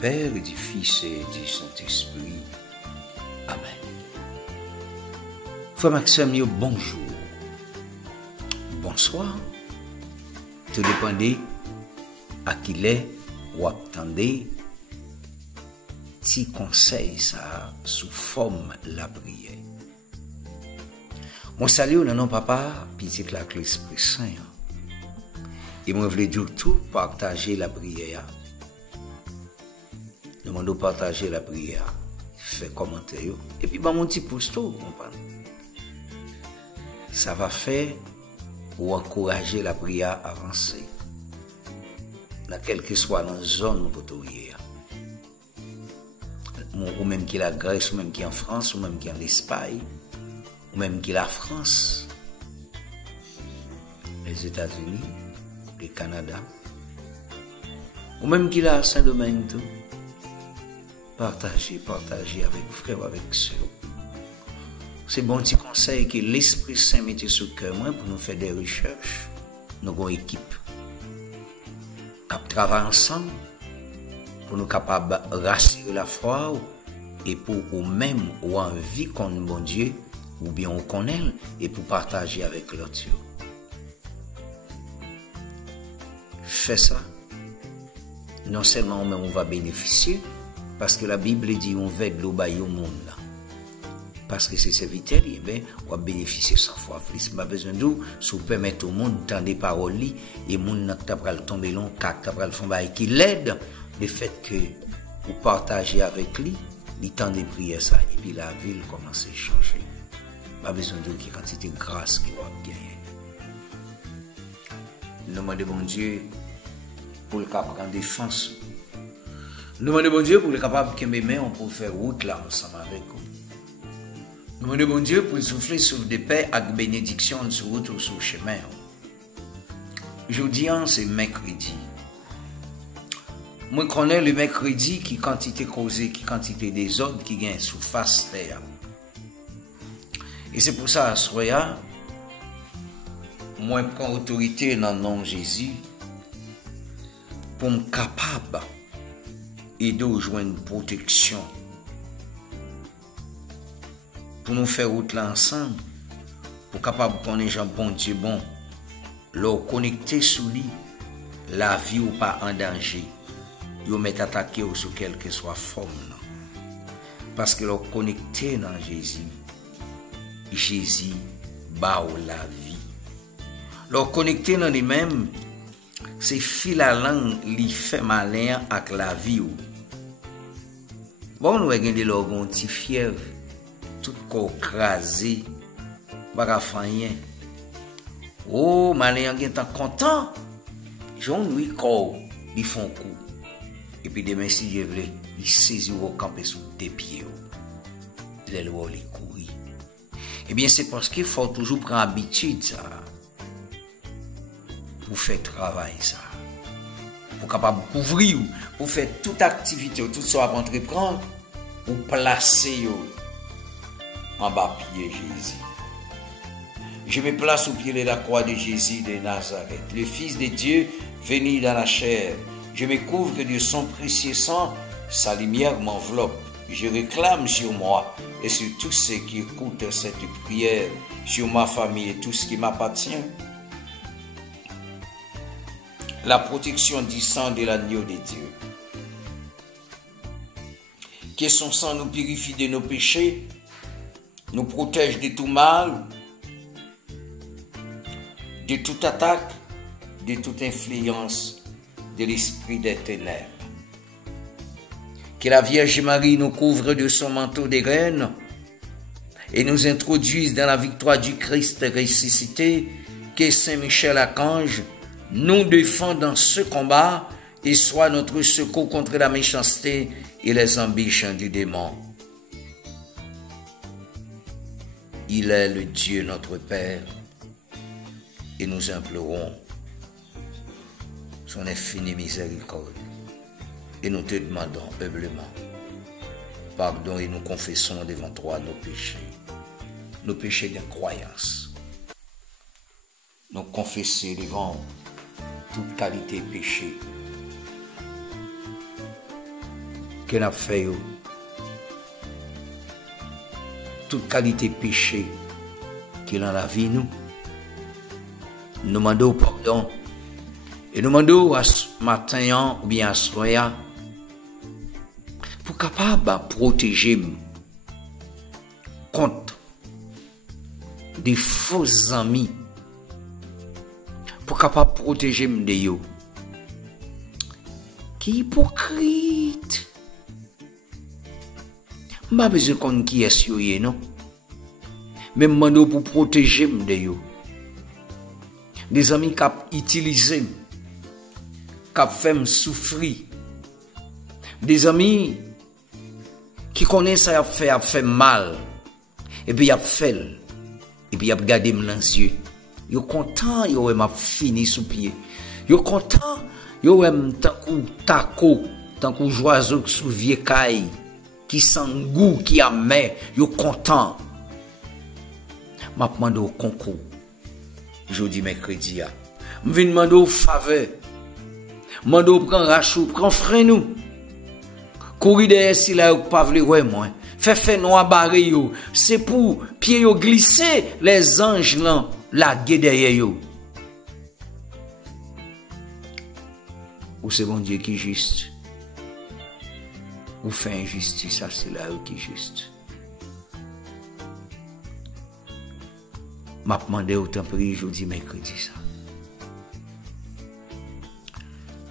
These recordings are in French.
Père et du Fils et du Saint-Esprit. Amen. Frère Maxime, bonjour. Bonsoir. Tout dépendait à qui l'est ou attendez si conseil ça sous forme la prière. Moi salue au nom papa, petit la l'Esprit Saint. Et moi voulais dire tout partager la prière. Nous demandons partager la prière. Fait commentaire et puis mon petit pouce tout, ça va faire ou encourager la prière à avancer dans quelle que soit la zone pour tout ou même qui est la Grèce, ou même qui est en France, ou même qui est en Espagne, ou même qui est la France, les États-Unis, le Canada, ou même qui est à Saint-Domingue tout. Partagez avec frère, avec sœur. C'est bon petit conseil que l'Esprit Saint mette sous le cœur pour nous faire des recherches. Nous avons une équipe qui travaille ensemble pour nous capables de rassurer la foi et pour ou même ou envie qu'on bon Dieu ou bien on connaît et pour partager avec l'autre. Fais ça. Non seulement on va bénéficier, parce que la Bible dit on veut de l'eau au monde. Parce que c'est serviteur, on va bénéficier 100 fois plus. Pas besoin de nous, si vous permettez au monde d'entendre des paroles, et le monde n'a pas tomber long, qui l'aide, le fait que vous partagez avec lui, il temps de prier ça, et puis la ville commence à changer. Pas besoin de qu'il y ait quantité de grâce qui va gagner. Nous demandons bon Dieu pour le cas prendre défense. Nous demandons bon Dieu pour le capable que mes mains pour faire route là ensemble avec vous. Nous demandons bon Dieu pour souffler sur des paix avec bénédiction sur route ou sur le chemin. Aujourd'hui, c'est mercredi. Moi, je connais le mercredi qui quantité causée, qui quantité des ordres qui gagnent sous face terre. Et c'est pour ça, à ce moment-là, moi, je prends autorité dans le nom de Jésus pour me capable et de joindre une protection pour nous faire route là ensemble pour capable connaître gens bon Dieu bon leur connecter sous lui la vie ou pas en danger yo met attaquer ou sur quelle que soit forme parce que leur connecter dans Jésus ba ou la vie leur connecter dans lui-même c'est fil à langue li fait malin avec la vie ou bon, nous avons des logons petit fièvre, tout corps crasé, pas faire rien. Oh, malin est content. J'en lui corps, ils font coup. Et puis demain si je voulais, ils saisissent au camper sous des pieds. Les lois les courir. Eh bien, c'est parce qu'il faut toujours prendre habitude ça pour faire travail ça. Pour capable couvrir pour faire toute activité tout ça à entreprendre ou placer en bas pied Jésus. Je me place au pied de la croix de Jésus de Nazareth, le Fils de Dieu venu dans la chair. Je me couvre de son précieux sang, sa lumière m'enveloppe. Je réclame sur moi et sur tous ceux qui écoutent cette prière, sur ma famille et tout ce qui m'appartient, la protection du sang de l'agneau de Dieu. Que son sang nous purifie de nos péchés, nous protège de tout mal, de toute attaque, de toute influence de l'esprit des ténèbres. Que la Vierge Marie nous couvre de son manteau de reine et nous introduise dans la victoire du Christ ressuscité. Que Saint Michel Archange nous défend dans ce combat et soit notre secours contre la méchanceté et les ambitions du démon. Il est le Dieu notre Père et nous implorons son infinie miséricorde et nous te demandons humblement pardon et nous confessons devant toi nos péchés d'incroyance. Nous confessons devant toute qualité péché que n'a fait yo, toute qualité péché qui est dans la vie nous demandons pardon et nous demandons à ce matin ou bien à ce soir pour capable de protéger contre des faux amis, pour capable de protéger de yo qui hypocrite. Pas besoin qu'on qui est sur yo non, même mando pour protéger de yo. Des amis qui utilisé, qui fait souffrir, des amis qui connaissent ça a fait mal, et puis il a fait, et puis il a regardé dans les yeux. Yo content, yo m'a fini sous pied. Yo content, yo aime tant que joiseau sous vieux caille, qui sent goût, qui a mais, yo content. M'a demandé au concours. Jeudi mercredi a. M'vin demandé au faveur. Mando prend rachou, prend frein nous. Courir derrière si là pas vle ouais moi. Fait noir barré yo, c'est pour pied yo glisser les anges là la derrière yo. Ou c'est bon Dieu qui est juste. Ou fait injustice, ça c'est là qui est juste. M'a demandé au temps pris jeudi mercredi ça.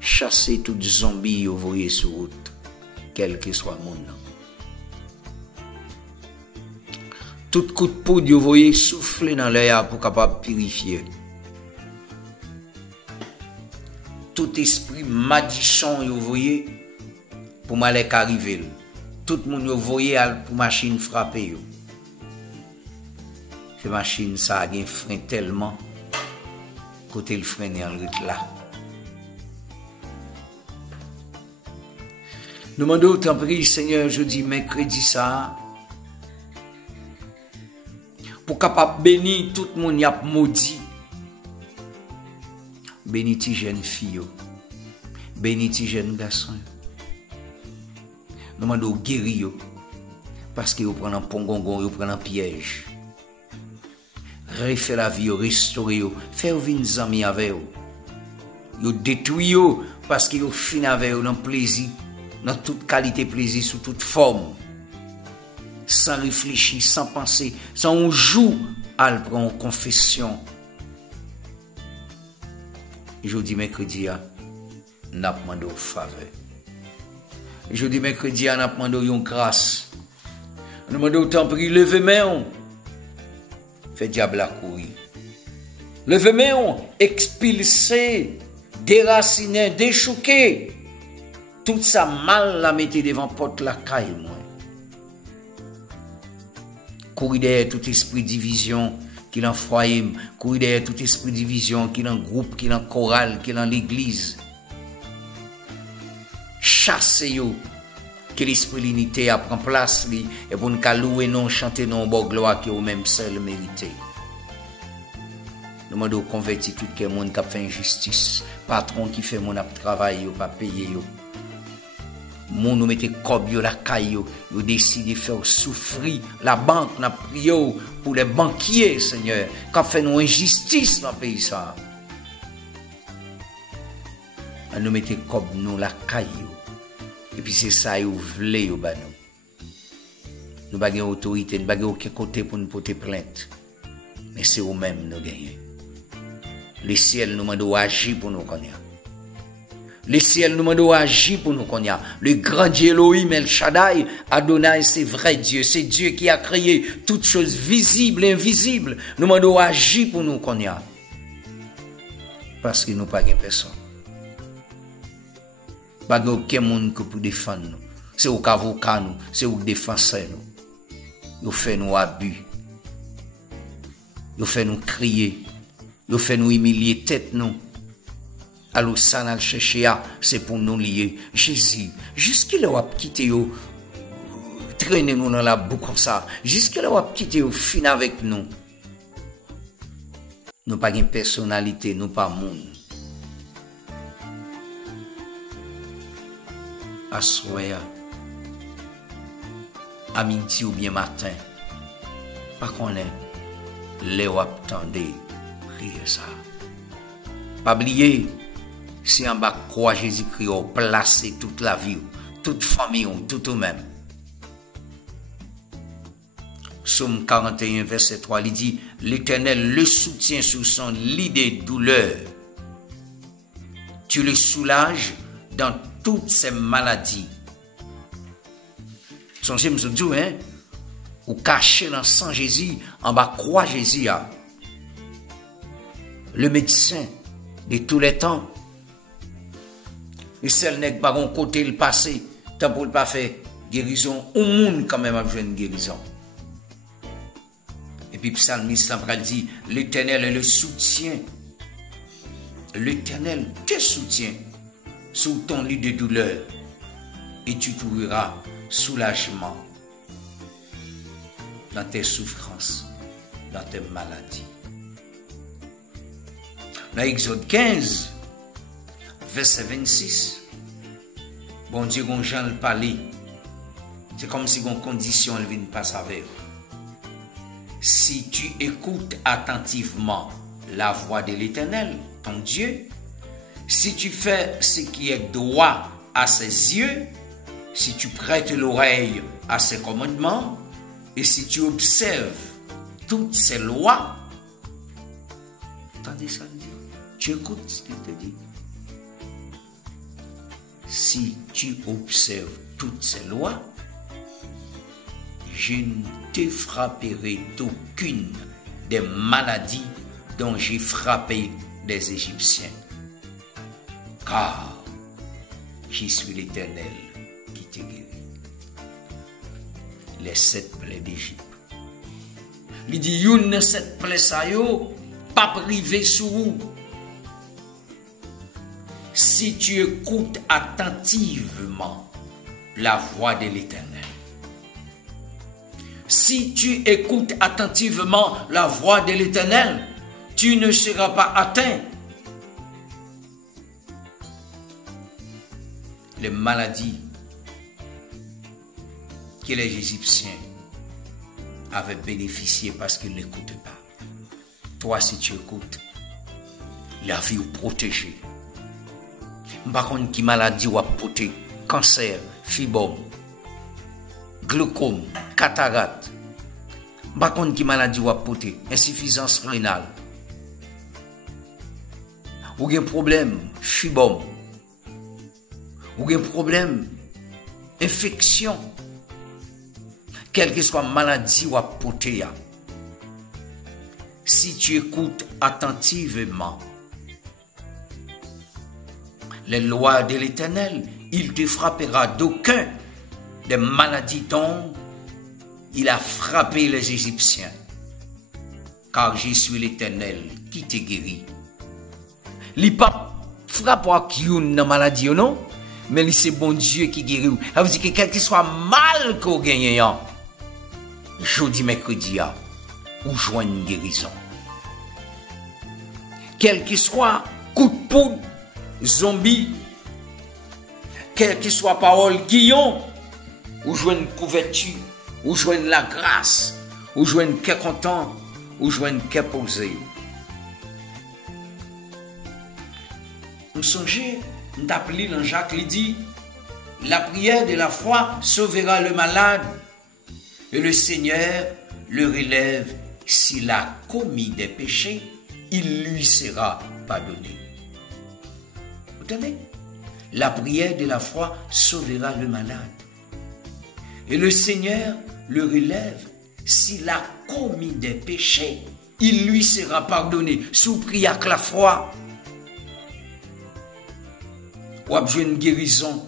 Chasser tout zombie vous voyez sur route, quel que soit le monde. Tout coup de poudre vous voyez souffler dans l'air pour capable purifier. Tout esprit magicien vous voyez pour malek arriver. Tout le monde vous voyez pour machine frapper. Cette machine ça a un frein tellement côté le frein est en route là. Nous demandons au temps pris, Seigneur, jeudi, mercredi ça, pour capable bénir tout le monde y a maudit. Bénis tes jeunes filles, bénis tes jeunes garçons. Nous demandons guérir parce qu'ils prennent un pongongon, ils prennent un piège. Refait la vie, restaurer, faire venir amis avec eux. Ils détruisent parce qu'ils finissent avec eux dans le plaisir. Dans toute qualité plaisir, sous toute forme, sans réfléchir, sans penser, sans on joue à le prendre en confession. Jeudi mercredi, n'a pas demandé au faveur. Jeudi mercredi, n'a pas demandé une grâce. N'a demandé au temps pris, levez main, fait diable à courir. Levez main, expulser, déraciner, déchouquer. Tout ça mal la mettez devant porte la caille moi. Courir derrière tout esprit division qui dans foyer, courir derrière tout esprit division qui dans groupe, qui dans chorale, qui dans l'église. Chassez yo que l'esprit l'unité a prend place li et pour nous louer non chanter non bon gloire que au même seul mérité. Nous demandons convertir tout le monde qui a fait injustice, patron qui fait mon travail pas payer yo. Mon nous mette cob yo la caillou, yo décide de faire souffrir la banque n'a prié pour les banquiers Seigneur, qui fait une injustice dans le pays ça. Nous mette cob nous la caillou. Et puis c'est ça yo vle yo ba nous. Nous pas gagne autorité, nous pas gagne aucun côté pour nous porter plainte. Mais c'est eux même nous gagner. Le ciel nous mande agir pour nous connaître. Le ciel nous demande d'agir pour nous qu'on y a. Le grand Dieu Elohim El Shaddai, Adonai, c'est vrai Dieu. C'est Dieu qui a créé toutes choses visibles et invisibles. Nous demandons d'agir pour nous qu'on y a. Parce que nous pas de personne. Pas aucun monde que pour défendre nous. C'est au avocat nous, c'est au défenseur nous. Nous fait nous abus. Nous fait nous crier. Nous fait nous humilier tête nous. Alors ça n'a cherché c'est pour nous lier. Jésus, jusqu'il a quitté yo, traîner nous dans la boue comme ça. Jusqu'il a quitté yo, fin avec nous. Nous pas une personnalité, nous pas monde. Assoya, à midi ou bien matin, pas qu'on est, les ou attendez, priez ça. Pas oublier, si en bas croix Jésus-Christ a placé toute la vie, toute famille, tout ou même. Psaume 41, verset 3, il dit, l'Éternel le soutient sous son lit de douleur. Tu le soulages dans toutes ses maladies. Songez, je dis, hein, ou caché dans sang Jésus, en bas croix Jésus, le médecin de tous les temps. Et celle n'est pas bon côté le passé, tant pour ne pas faire guérison, au monde quand même a besoin de guérison. Et puis psalmiste central dit, l'Éternel est le soutien. L'Éternel te soutient sous ton lit de douleur et tu trouveras soulagement dans tes souffrances, dans tes maladies. Dans Exode 15, verset 26, bon Dieu, quand Jean le parlait, c'est comme si une condition ne vient pas avec. Si tu écoutes attentivement la voix de l'Éternel, ton Dieu, si tu fais ce qui est droit à ses yeux, si tu prêtes l'oreille à ses commandements, et si tu observes toutes ses lois, attendez ça, tu écoutes ce qu'il te dit. Si tu observes toutes ces lois, je ne te frapperai d'aucune des maladies dont j'ai frappé des Égyptiens. Car je suis l'Éternel qui te guérit. Les 7 plaies d'Égypte. Il dit, une 7 plaies ça yo, pas privé sous vous. Si tu écoutes attentivement la voix de l'Éternel. Si tu écoutes attentivement la voix de l'Éternel, tu ne seras pas atteint. Les maladies que les Égyptiens avaient bénéficié parce qu'ils n'écoutaient pas. Toi, si tu écoutes, la vie est protégée. Par contre, qui maladie ou apporter cancer, fibrome, glaucome, cataracte. Par contre, qui maladie ou apporter insuffisance rénale. Ou un problème, fibrome. Ou un problème, infection. Quelle que soit maladie ou apporter. Si tu écoutes attentivement les lois de l'Éternel, il te frappera d'aucun des maladies dont il a frappé les Égyptiens. Car je suis l'Éternel qui te guérit. Il pas frappe à qui une maladie non, mais c'est bon Dieu qui guérit. Ça veut dire que quel que soit mal qu'on gagne, jeudi, mercredi, ou joint une guérison. Quel que soit coup de poudre, zombie, quelle que soit parole guillon, ou joindre couverture, ou joindre la grâce, ou joindre qu'est content, ou joindre qu'est posé. Nous songeons, nous appelons dans Jacques, il dit, la prière de la foi sauvera le malade, et le Seigneur le relève s'il a commis des péchés, il lui sera pardonné. Vous entendez? La prière de la foi sauvera le malade. Et le Seigneur le relève. S'il a commis des péchés, il lui sera pardonné. Sous prier avec la foi, ou a besoin de guérison.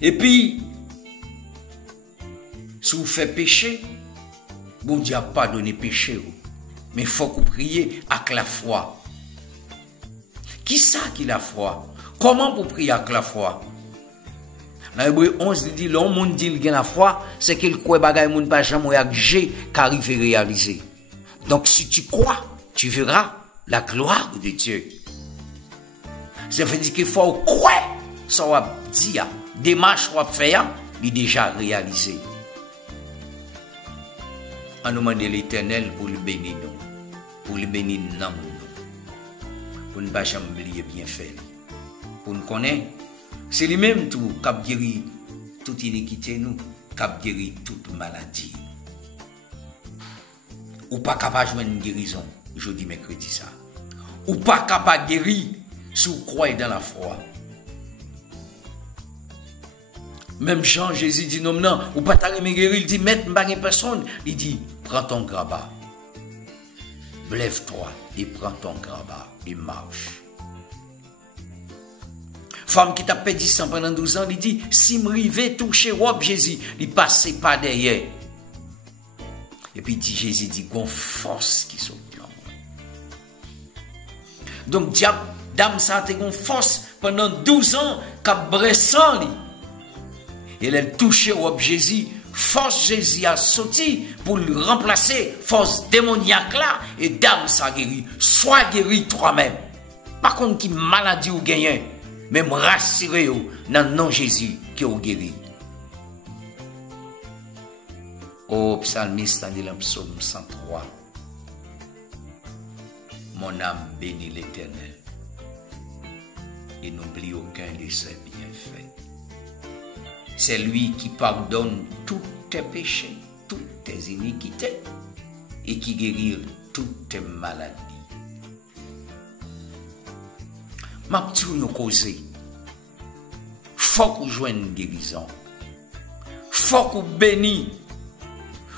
Et puis, si vous faites péché, bon Dieu n'a pas donné péché. Mais il faut que vous priez avec la foi. Qui ça qui la foi? Comment vous priez avec la foi? Dans Hébreu 11, il dit, l'homme dit qu'il a la foi, c'est qu'il croit bagay moun pas jamais agir qu'arrive à réaliser. Donc si tu crois, tu verras la gloire de Dieu. Ça veut dire qu'il faut croire, ça va dire, démarche va faire, il est déjà réalisé. On nous demande l'Éternel pour le bénir nous, pour le bénir nous, pour ne pas jamais oublier bien fait. Pour nous connaître, c'est lui-même tout qui a guéri toute iniquité nous, qui a guéri toute maladie. Ou pas capable de jouer une guérison, jeudi, mercredi ça. Ou pas capable de guérir si vous croyez dans la foi. Même Jean, Jésus dit non, non, ou pas t'arriver me guérir, il dit, mettre pas personne. Il dit, prends ton grabat, lève-toi et prends ton grabat et marche. Femme qui t'a perdu sang pendant 12 ans, il dit, si m'rive toucher robe Jésus, il passe pas derrière. Et puis Jésus dit, qu'on force qui sont là. Donc, diable, dame, ça a été une force pendant 12 ans, qu'a bressant lui. Et elle a touché robe Jésus, force Jésus a sauté pour le remplacer, force démoniaque là, et dame, ça guérit. Sois guéri toi-même. Par contre, qui maladie ou gagnant, même rassurez-vous dans le nom de Jésus qui est guéri. Oh, psalmiste, dit dans le psaume 103. Mon âme bénit l'Éternel et n'oublie aucun de ses bienfaits. C'est lui qui pardonne tous tes péchés, toutes tes iniquités et qui guérit toutes tes maladies. Ma petite nous causer. Faut qu'on joigne une guérison. Faut qu'on bénisse.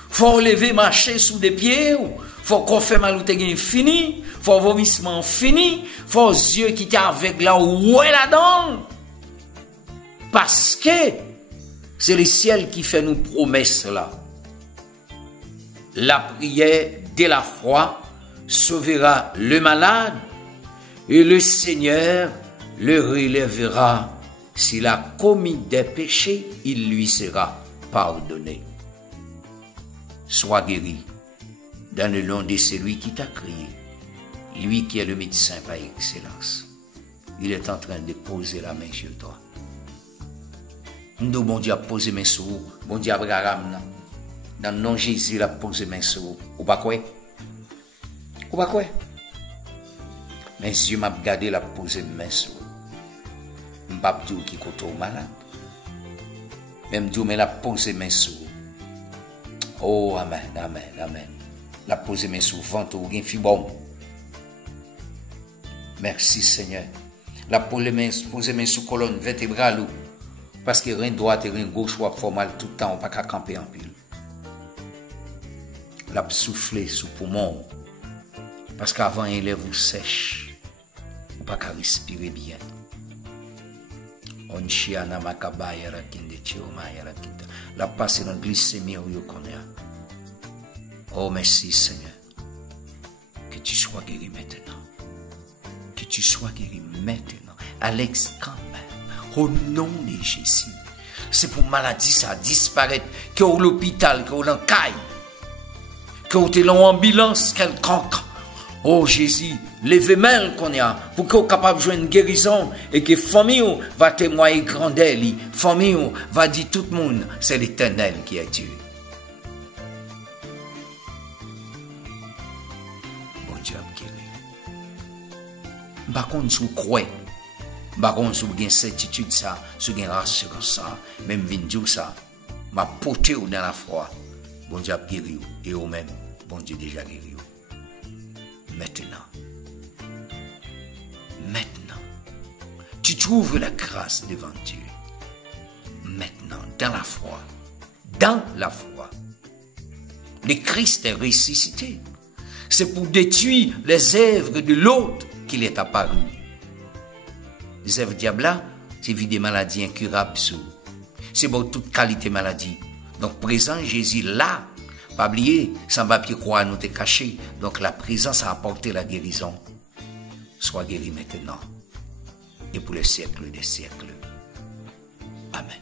Faut lever, marcher sous des pieds. Faut qu'on fait mal ou te gagne fini. Faut vomissement fini. Faut yeux qui t'ont avec là où est là-dedans. Parce que c'est le ciel qui fait nous promesses là. La prière de la foi sauvera le malade et le Seigneur le relèvera. S'il a commis des péchés, il lui sera pardonné. Sois guéri dans le nom de celui qui t'a créé, lui qui est le médecin par excellence. Il est en train de poser la main sur toi. Nous, bon Dieu, a posé main sur vous. Bon Dieu, Abraham, dans le nom de Jésus, il a posé main sur vous. Ou pas quoi? Ou pas quoi? Mais Dieu m'a gardé, il a posé main sur vous. Je ne pas dire qui est malade. Même Dieu m'a posé main sur vous. Oh, amen, amen, amen. La posé main sur vous, ventre ou bien fibom. Merci Seigneur. La posé main sur colonne vertébrale. Parce que rien droite et rien gauche soit formal tout le temps, on ne peut pas camper en pile. La souffler sous poumon. Parce qu'avant, il lève vous sèche. On ne peut pas respirer bien. On chiana makabaya la kinde chiomaya la kita. La passe dans glycémie où on connaît. Oh merci Seigneur. Que tu sois guéri maintenant. Que tu sois guéri maintenant. Alex quand même. Au nom de Jésus. C'est pour maladie ça disparaître. Que au l'hôpital, que au l'encaille. Que au l'ambulance quelconque. Oh Jésus, levez-moi qu'on y a pour qu'on soit capable de jouer une guérison et que famille va témoigner grandeur. Famille va dire tout le monde, c'est l'Éternel qui est Dieu. Bon Dieu a guéri. Par contre, si vous croyez, par contre, si vous avez une certitude, ça, si vous avez une rassurance, ça, même vindou ça, m'a porté dans la foi. Bon Dieu a guéri et vous-même, bon Dieu déjà guéri. Maintenant, tu trouves la grâce devant Dieu. Maintenant, dans la foi, le Christ est ressuscité. C'est pour détruire les œuvres de l'autre qu'il est apparu. Les œuvres diable, c'est vie des maladies incurables. C'est pour toute qualité maladie. Donc, présent Jésus là, pas oublier, sans papier croix nous t'es caché. Donc la présence a apporté la guérison. Sois guéri maintenant. Et pour les siècles des siècles. Amen.